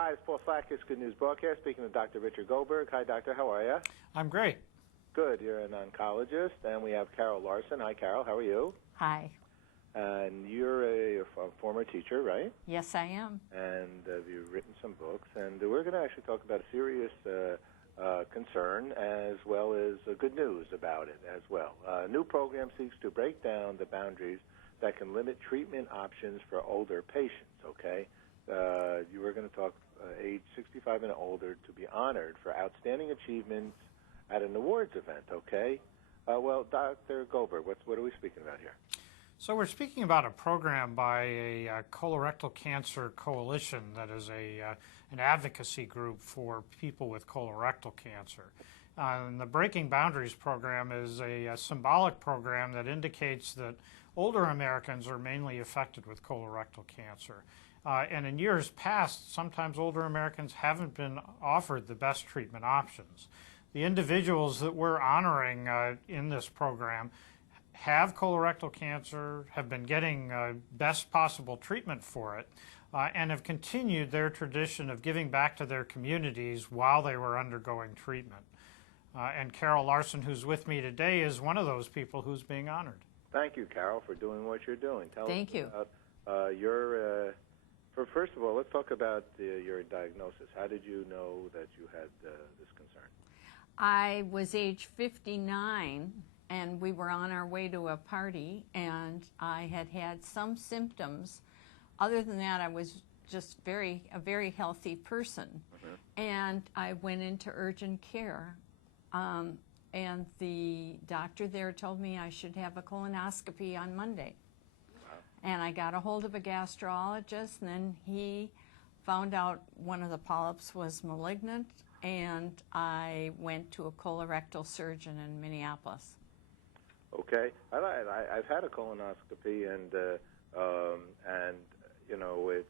Hi, it's Paul Slakis, Good News Broadcast, speaking to Dr. Richard Goldberg. Hi, doctor. How are you? I'm great. Good. You're an oncologist, and we have Carrol Larson. Hi, Carol. How are you? Hi. And you're a former teacher, right? Yes, I am. And you've written some books, and we're going to actually talk about a serious concern as well as good news about it as well. A new program seeks to break down the boundaries that can limit treatment options for older patients, okay? You were going to talk age 65 and older to be honored for outstanding achievements at an awards event, okay? Well, Dr. Goldberg, what are we speaking about here? So we're speaking about a program by a Colorectal Cancer Coalition that is an advocacy group for people with colorectal cancer. And the Breaking Boundaries program is a symbolic program that indicates that older Americans are mainly affected with colorectal cancer. And in years past, sometimes older Americans haven't been offered the best treatment options. The individuals that we're honoring in this program have colorectal cancer, have been getting best possible treatment for it, and have continued their tradition of giving back to their communities while they were undergoing treatment. And Carrol Larson, who's with me today, is one of those people who's being honored. Thank you, Carol, for doing what you're doing. Thank you. Your first of all, let's talk about your diagnosis. How did you know that you had this concern? I was age 59, and we were on our way to a party, and I had had some symptoms. Other than that, I was just a very healthy person. Mm-hmm. And I went into urgent care, and the doctor there told me I should have a colonoscopy on Monday. And I got a hold of a gastrologist, and then he found out one of the polyps was malignant, and I went to a colorectal surgeon in Minneapolis. Okay, I've had a colonoscopy, and you know, it's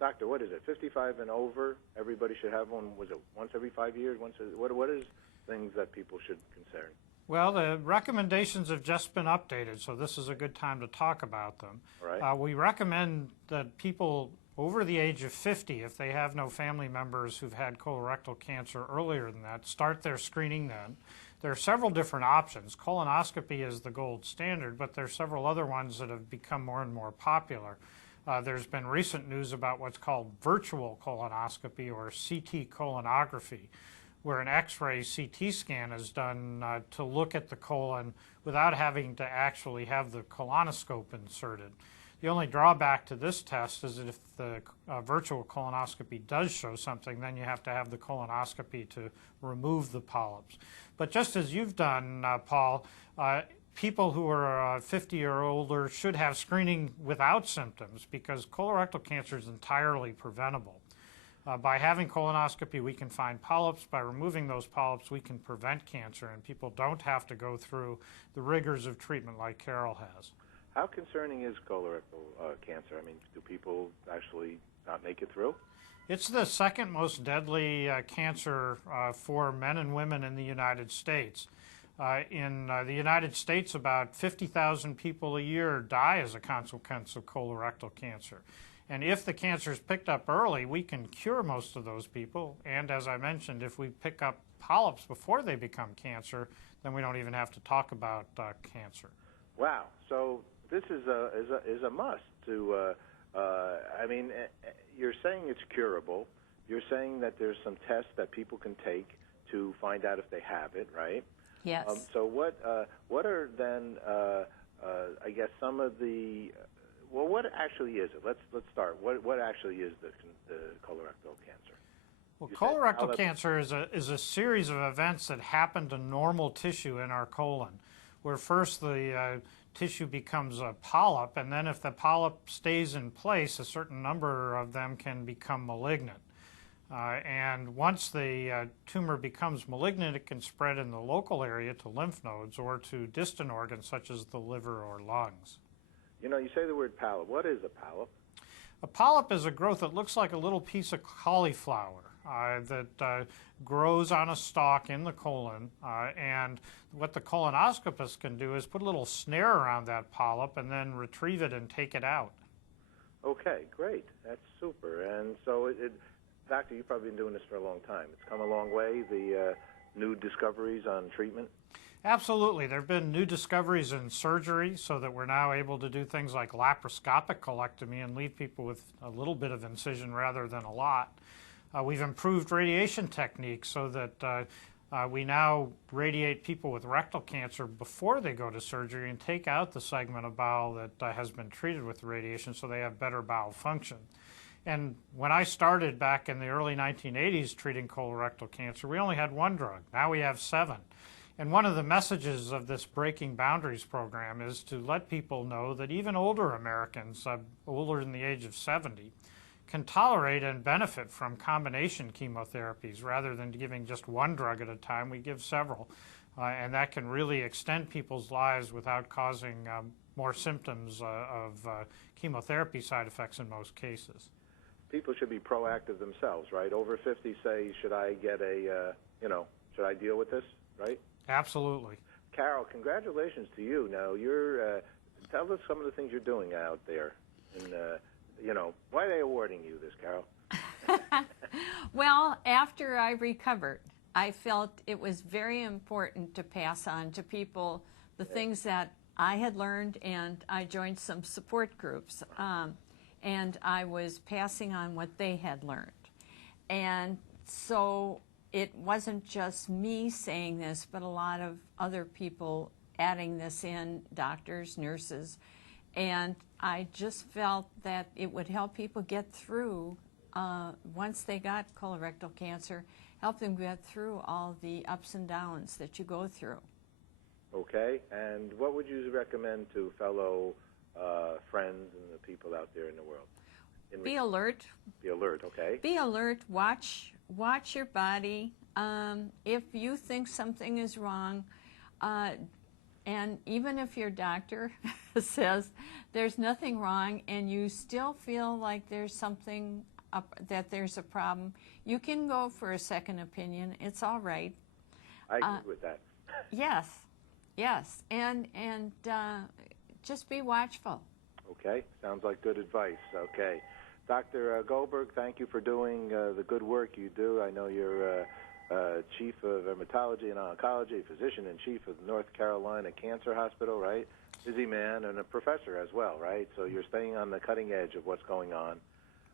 doctor. What is it? 55 and over. Everybody should have one. Was it once every 5 years? What is things that people should consider? Well, the recommendations have just been updated, so this is a good time to talk about them. Right. We recommend that people over the age of 50, if they have no family members who've had colorectal cancer earlier than that, start their screening then. There are several different options. Colonoscopy is the gold standard, but there are several other ones that have become more and more popular. There's been recent news about what's called virtual colonoscopy or CT colonography, where an X-ray CT scan is done to look at the colon without having to actually have the colonoscope inserted. The only drawback to this test is that if the virtual colonoscopy does show something, then you have to have the colonoscopy to remove the polyps. But just as you've done, Paul, people who are 50 or older should have screening without symptoms because colorectal cancer is entirely preventable. By having colonoscopy, we can find polyps. By removing those polyps, we can prevent cancer, and people don't have to go through the rigors of treatment like Carrol has. How concerning is colorectal cancer? I mean, do people actually not make it through? It's the second most deadly cancer for men and women in the United States. In the United States, about 50,000 people a year die as a consequence of colorectal cancer. And if the cancer is picked up early, we can cure most of those people. And as I mentioned, if we pick up polyps before they become cancer, then we don't even have to talk about cancer. Wow. So this is a must. I mean, you're saying it's curable. You're saying that there's some tests that people can take to find out if they have it, right? Yes. So what are then, I guess, some of the well, what actually is it? Let's start. What actually is the colorectal cancer? Well, colorectal cancer is a series of events that happen to normal tissue in our colon, where first the tissue becomes a polyp, and then if the polyp stays in place, a certain number of them can become malignant. And once the tumor becomes malignant, it can spread in the local area to lymph nodes or to distant organs such as the liver or lungs. You know, you say the word polyp. What is a polyp? A polyp is a growth that looks like a little piece of cauliflower that grows on a stalk in the colon. And what the colonoscopist can do is put a little snare around that polyp and then retrieve it and take it out. Okay, great. That's super. And so Doctor, you've probably been doing this for a long time. It's come a long way, the new discoveries on treatment. Absolutely. There have been new discoveries in surgery so that we're now able to do things like laparoscopic colectomy and leave people with a little bit of incision rather than a lot. We've improved radiation techniques so that we now radiate people with rectal cancer before they go to surgery and take out the segment of bowel that has been treated with the radiation so they have better bowel function. And when I started back in the early 1980s treating colorectal cancer, we only had one drug. Now we have 7. And one of the messages of this Breaking Boundaries program is to let people know that even older Americans, older than the age of 70, can tolerate and benefit from combination chemotherapies rather than giving just one drug at a time. We give several, and that can really extend people's lives without causing more symptoms of chemotherapy side effects in most cases. People should be proactive themselves, right? Over 50 say, should I get should I deal with this, right? Absolutely. Carol, congratulations to you. Now, tell us some of the things you're doing out there. And, why are they awarding you this, Carol? Well, after I recovered, I felt it was very important to pass on to people the things that I had learned, and I joined some support groups, and I was passing on what they had learned. And so it wasn't just me saying this, but a lot of other people adding this in, doctors, nurses, and I just felt that it would help people get through, once they got colorectal cancer, help them get through all the ups and downs that you go through. Okay, and what would you recommend to fellow friends and the people out there in the world? Be alert. Be alert, okay. Be alert. Watch your body. If you think something is wrong, and even if your doctor says there's nothing wrong and you still feel like there's something that there's a problem, you can go for a second opinion. It's all right. I agree with that. Yes, and just be watchful. Okay, sounds like good advice. Okay. Dr. Goldberg, thank you for doing the good work you do. I know you're Chief of Hematology and Oncology, Physician-in-Chief of North Carolina Cancer Hospital, right? Busy man and a professor as well, right? So you're staying on the cutting edge of what's going on.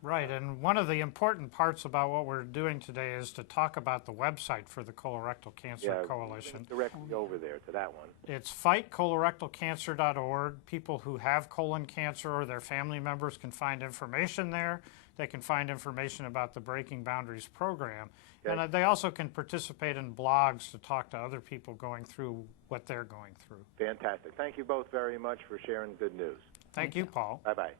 Right, and one of the important parts about what we're doing today is to talk about the website for the Colorectal Cancer Coalition. Directly over there to that one. It's fightcolorectalcancer.org. People who have colon cancer or their family members can find information there. They can find information about the Breaking Boundaries program. Okay. And they also can participate in blogs to talk to other people going through what they're going through. Fantastic. Thank you both very much for sharing good news. Thank you, Paul. Bye-bye.